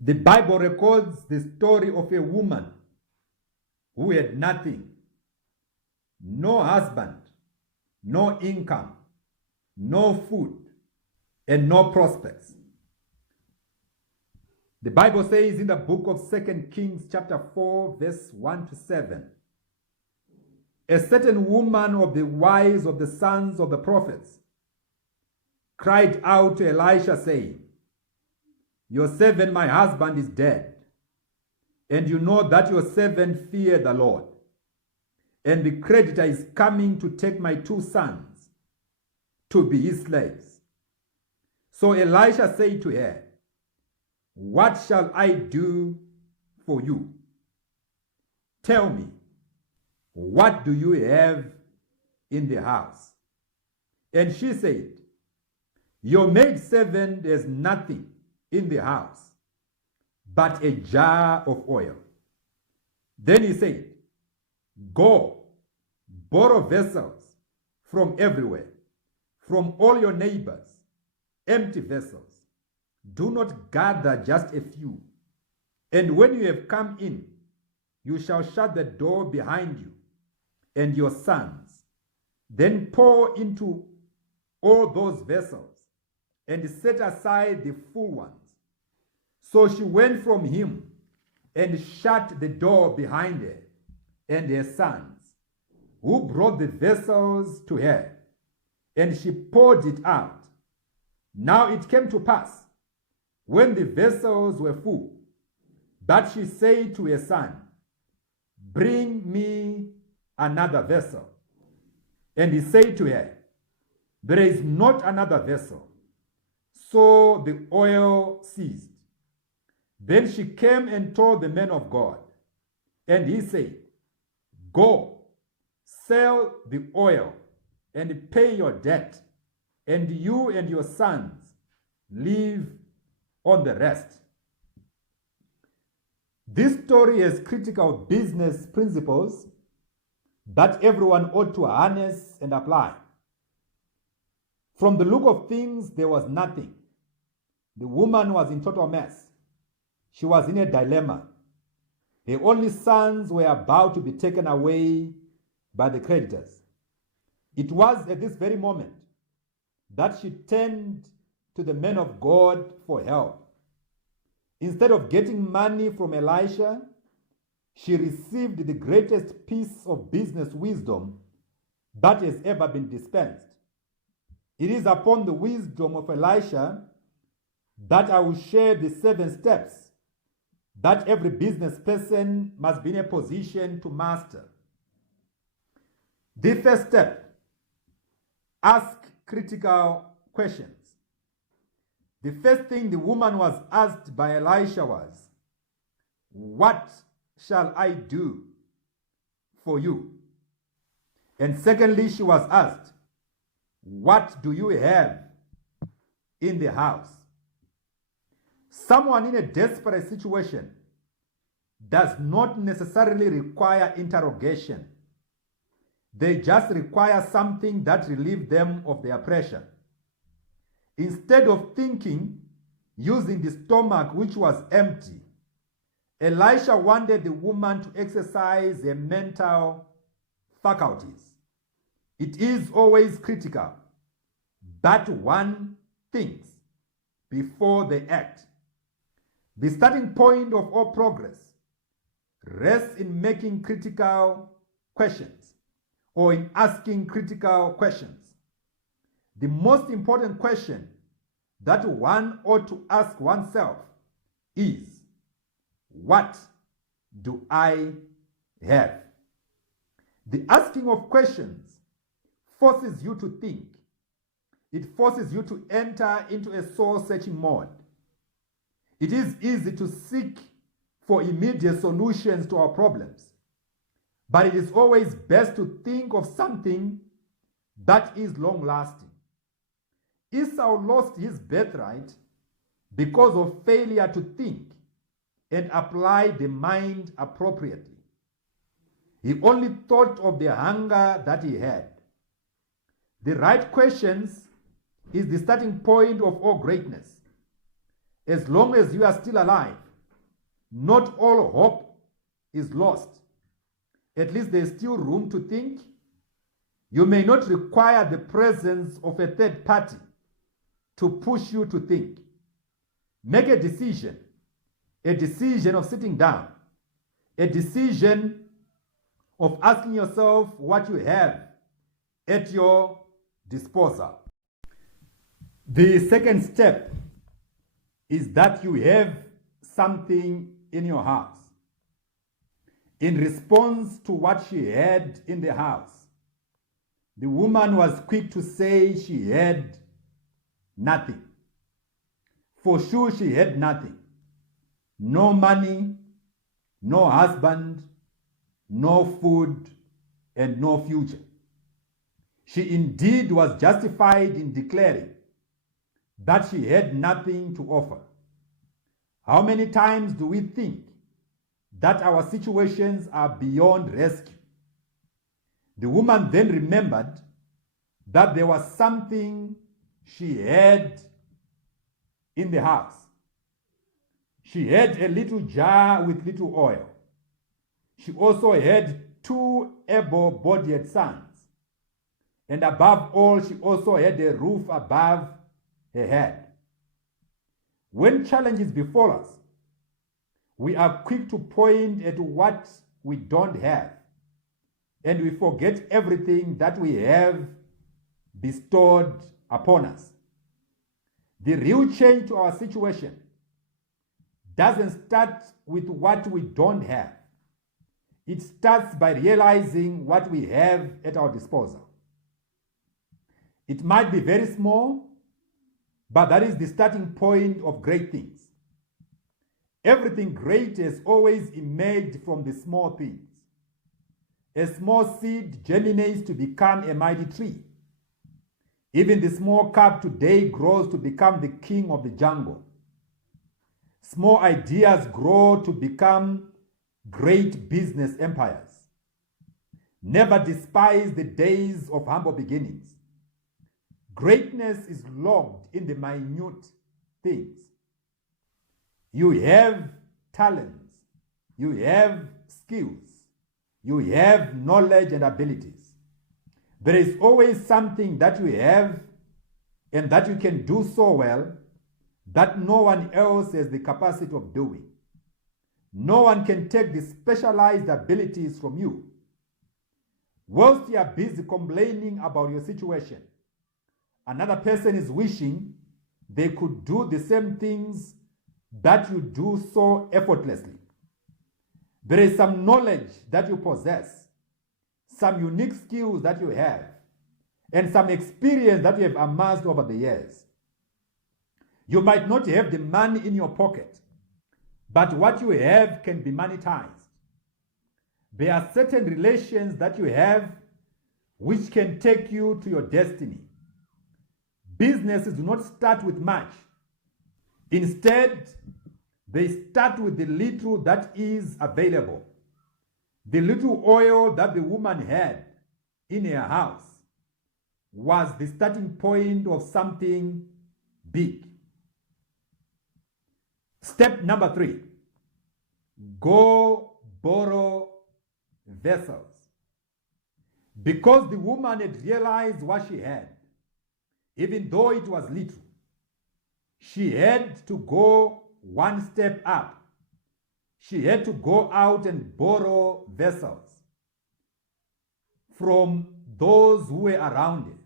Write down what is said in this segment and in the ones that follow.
The Bible records the story of a woman who had nothing, no husband, no income, no food, and no prospects. The Bible says in the book of 2 Kings chapter 4, verse 1 to 7, a certain woman of the wives of the sons of the prophets cried out to Elisha, saying, "Your servant, my husband, is dead, and you know that your servant feared the Lord, and the creditor is coming to take my 2 sons to be his slaves." So Elisha said to her, "What shall I do for you? Tell me, what do you have in the house?" And she said, "Your maidservant has nothing in the house but a jar of oil." Then he said, "Go, borrow vessels from everywhere, from all your neighbors, empty vessels. Do not gather just a few. And when you have come in, you shall shut the door behind you and your sons. Then pour into all those vessels and set aside the full ones." So she went from him and shut the door behind her and her sons, who brought the vessels to her, and she poured it out. Now it came to pass, when the vessels were full, that she said to her son, "Bring me another vessel." And he said to her, "There is not another vessel." So the oil ceased. Then she came and told the man of God, and he said, "Go, sell the oil and pay your debt, and you and your sons live on the rest." This story has critical business principles that everyone ought to harness and apply. From the look of things, there was nothing. The woman was in total mess. She was in a dilemma. Her only sons were about to be taken away by the creditors. It was at this very moment that she turned to the man of God for help. Instead of getting money from Elisha, she received the greatest piece of business wisdom that has ever been dispensed. It is upon the wisdom of Elisha that I will share the 7 steps that every business person must be in a position to master. The first step: ask critical questions. The first thing the woman was asked by Elisha was, "What shall I do for you?" And secondly, she was asked, "What do you have in the house?" Someone in a desperate situation does not necessarily require interrogation. They just require something that relieves them of their pressure. Instead of thinking using the stomach which was empty, Elisha wanted the woman to exercise her mental faculties. It is always critical that one thinks before they act. The starting point of all progress rests in making critical questions or in asking critical questions. The most important question that one ought to ask oneself is, what do I have? The asking of questions forces you to think. It forces you to enter into a soul-searching mode. It is easy to seek for immediate solutions to our problems, but it is always best to think of something that is long-lasting. Esau lost his birthright because of failure to think and apply the mind appropriately. He only thought of the hunger that he had. The right questions is the starting point of all greatness. As long as you are still alive, Not all hope is lost. At least there's still room to think. You may not require the presence of a third party to push you to think. Make a decision of sitting down, a decision of asking yourself what you have at your disposal. The second step is that you have something in your house. In response to what she had in the house, the woman was quick to say she had nothing. For sure, she had nothing. No money, no husband, no food, and no future. She indeed was justified in declaring that she had nothing to offer. How many times do we think that our situations are beyond rescue? The woman then remembered that there was something she had in the house. She had a little jar with little oil. She also had 2 able-bodied sons. And above all, she also had a roof above her head. When challenges befall us, we are quick to point at what we don't have, and we forget everything that we have bestowed upon us. The real change to our situation doesn't start with what we don't have. It starts by realizing what we have at our disposal. It might be very small, but that is the starting point of great things. Everything great has always emerged from the small things. A small seed germinates to become a mighty tree. Even the small cub today grows to become the king of the jungle. Small ideas grow to become great business empires. Never despise the days of humble beginnings. Greatness is logged in the minute things. You have talents, you have skills, you have knowledge and abilities. There is always something that you have and that you can do so well that no one else has the capacity of doing. No one can take the specialized abilities from you. Whilst you are busy complaining about your situation, another person is wishing they could do the same things that you do so effortlessly. There is some knowledge that you possess, some unique skills that you have, and some experience that you have amassed over the years. You might not have the money in your pocket, but what you have can be monetized. There are certain relations that you have which can take you to your destiny. Businesses do not start with much. Instead, they start with the little that is available. The little oil that the woman had in her house was the starting point of something big. Step number 3, go borrow vessels. Because the woman had realized what she had, even though it was little, she had to go one step up. She had to go out and borrow vessels from those who were around her,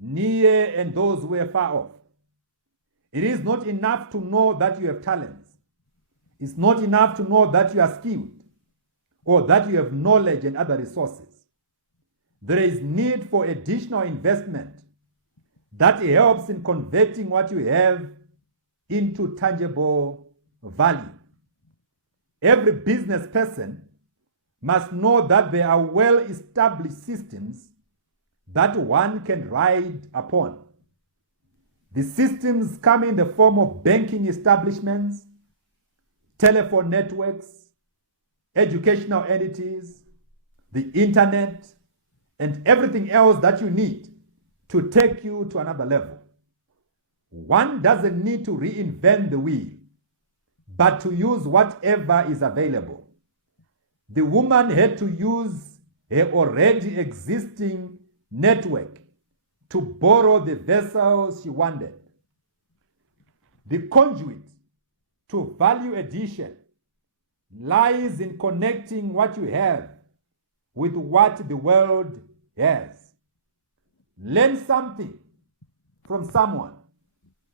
near and those who were far off. It is not enough to know that you have talents. It's not enough to know that you are skilled or that you have knowledge and other resources. There is need for additional investment that helps in converting what you have into tangible value. Every business person must know that there are well-established systems that one can ride upon. The systems come in the form of banking establishments, telephone networks, educational entities, the internet, and everything else that you need to take you to another level. One doesn't need to reinvent the wheel. but to use whatever is available. The woman had to use her already existing network to borrow the vessels she wanted. The conduit to value addition lies in connecting what you have with what the world has. Learn something from someone.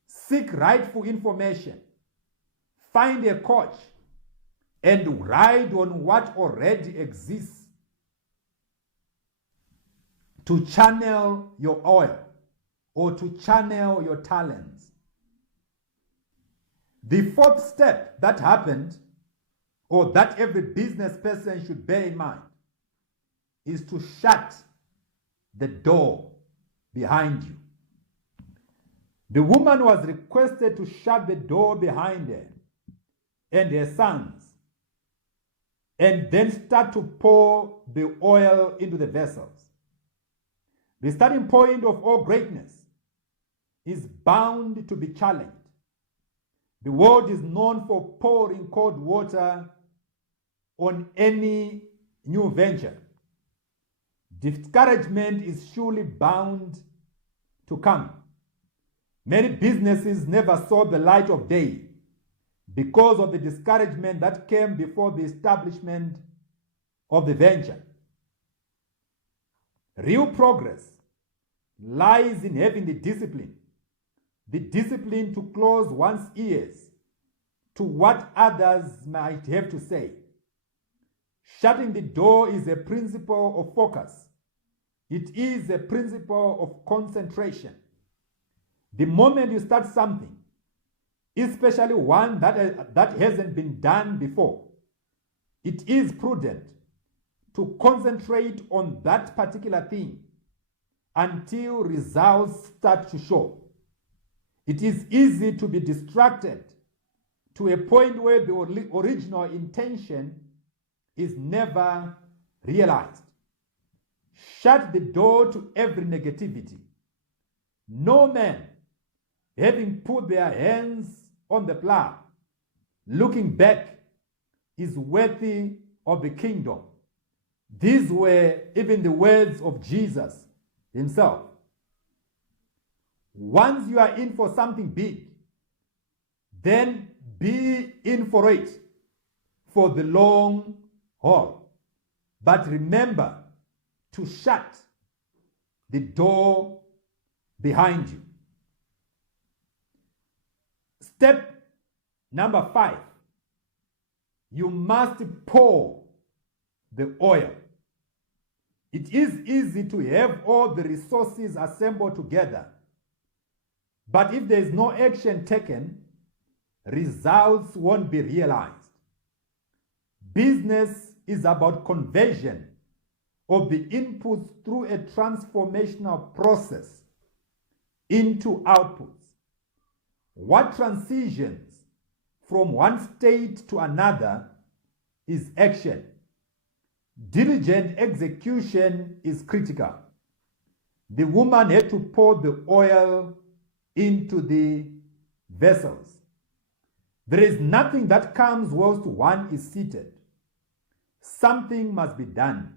Seek rightful information. Find a coach and ride on what already exists to channel your oil or to channel your talents. The fourth step that happened, or that every business person should bear in mind, is to shut the door behind you. The woman was requested to shut the door behind her and her sons, and then start to pour the oil into the vessels. The starting point of all greatness is bound to be challenged. The world is known for pouring cold water on any new venture. Discouragement is surely bound to come. Many businesses never saw the light of day because of the discouragement that came before the establishment of the venture. Real progress lies in having the discipline to close one's ears to what others might have to say. Shutting the door is a principle of focus. It is a principle of concentration. The moment you start something, especially one that hasn't been done before, it is prudent to concentrate on that particular thing until results start to show. It is easy to be distracted to a point where the original intention is never realized. Shut the door to every negativity. No man, having put their hands on the plow, looking back, is worthy of the kingdom. These were even the words of Jesus himself. Once you are in for something big, then be in for it for the long haul. But remember to shut the door behind you. Step number 5. You must pour the oil. It is easy to have all the resources assembled together, but if there is no action taken, results won't be realized. Business is about conversion of the inputs through a transformational process into outputs. What transitions from one state to another is action. Diligent execution is critical. The woman had to pour the oil into the vessels. There is nothing that comes whilst one is seated. Something must be done.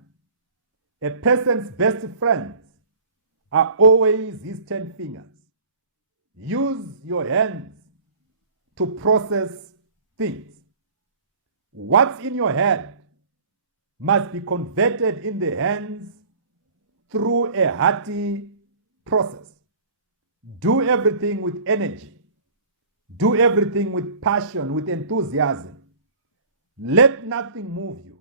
A person's best friends are always his 10 fingers. Use your hands to process things. What's in your head must be converted in the hands through a hearty process. Do everything with energy. Do everything with passion, with enthusiasm. Let nothing move you.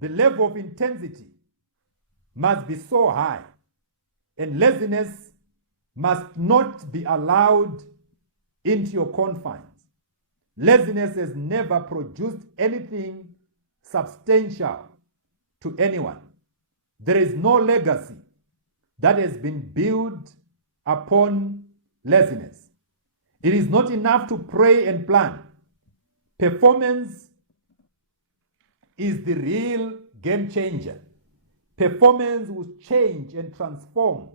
The level of intensity must be so high, and laziness must not be allowed into your confines. Laziness has never produced anything substantial to anyone. There is no legacy that has been built upon laziness. It is not enough to pray and plan. Performance is the real game changer. Performance will change and transform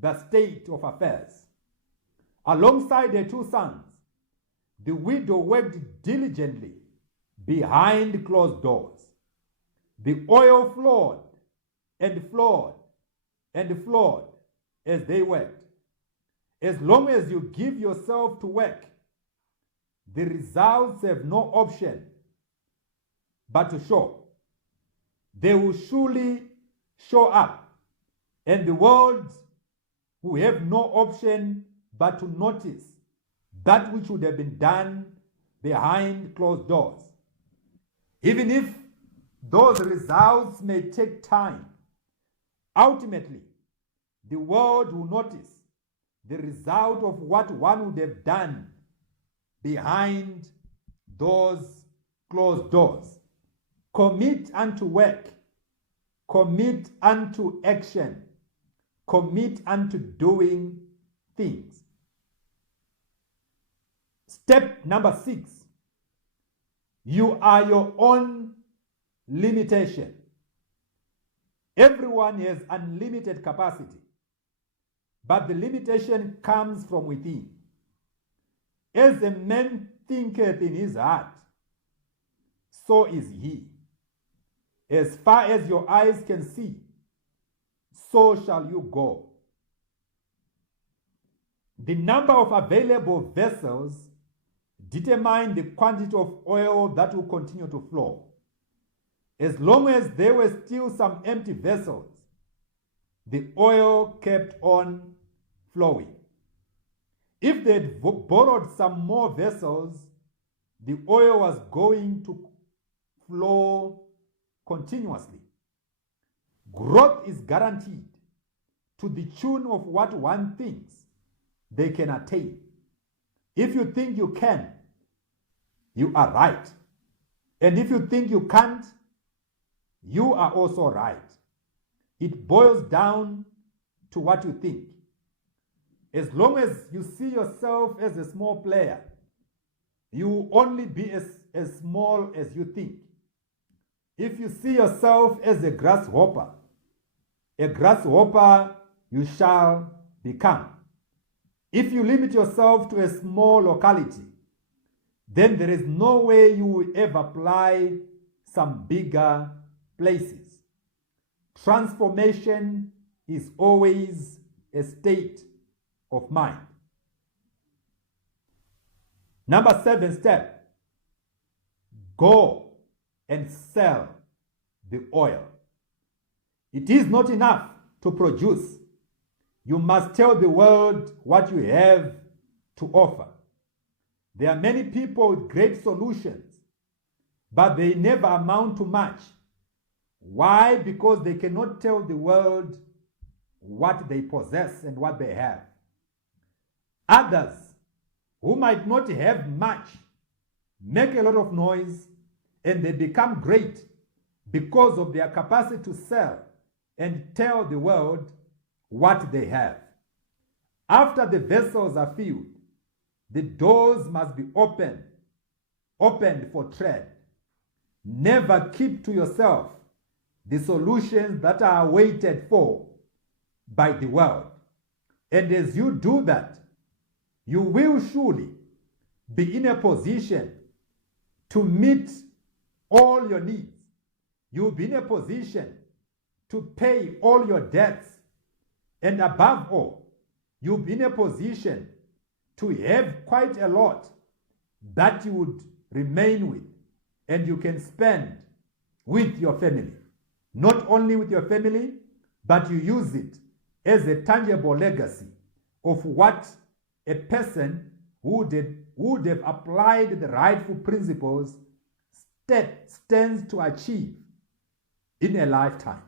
the state of affairs. Alongside their 2 sons, The widow worked diligently behind closed doors. The oil flowed and flowed and flowed as they worked. As long as you give yourself to work, the results have no option but to show. They will surely show up, and the world will have no option but to notice that which would have been done behind closed doors. Even if those results may take time, ultimately, the world will notice the result of what one would have done behind those closed doors. Commit unto work, commit unto action, commit unto doing things. Step number 6. You are your own limitation. Everyone has unlimited capacity, but the limitation comes from within. As a man thinketh in his heart, so is he. As far as your eyes can see, so shall you go. The number of available vessels determine the quantity of oil that will continue to flow. As long as there were still some empty vessels, the oil kept on flowing. If they had borrowed some more vessels, the oil was going to flow continuously. Growth is guaranteed to the tune of what one thinks they can attain. If you think you can, you are right. And if you think you can't, you are also right. It boils down to what you think. As long as you see yourself as a small player, you will only be as small as you think. If you see yourself as a grasshopper you shall become. If you limit yourself to a small locality, then there is no way you will ever apply some bigger places. Transformation is always a state of mind. Number 7 step, go and sell the oil. It is not enough to produce. You must tell the world what you have to offer. There are many people with great solutions, but they never amount to much. Why? Because they cannot tell the world what they possess and what they have. Others who might not have much make a lot of noise, and they become great because of their capacity to sell and tell the world what they have. After the vessels are filled, the doors must be opened for trade. Never keep to yourself the solutions that are waited for by the world. And as you do that, you will surely be in a position to meet all your needs. You'll be in a position to pay all your debts. And above all, you'll be in a position to have quite a lot that you would remain with and you can spend with your family. Not only with your family, but you use it as a tangible legacy of what a person who would have applied the rightful principles stands to achieve in a lifetime.